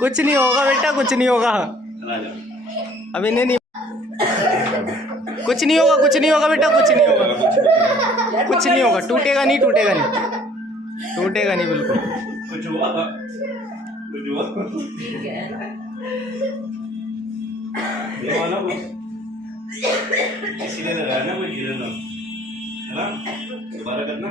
कुछ नहीं होगा बेटा, कुछ नहीं होगा अभी। नहीं कुछ नहीं होगा, कुछ नहीं होगा बेटा, कुछ नहीं होगा, कुछ नहीं होगा। टूटेगा नहीं, टूटेगा नहीं, टूटेगा नहीं बिल्कुल। कुछ हुआ, कुछ हुआ। ठीक है ना, ये वाला कुछ इसीलिए लगाया ना, कोई गिरे ना, है ना। दोबारा करना।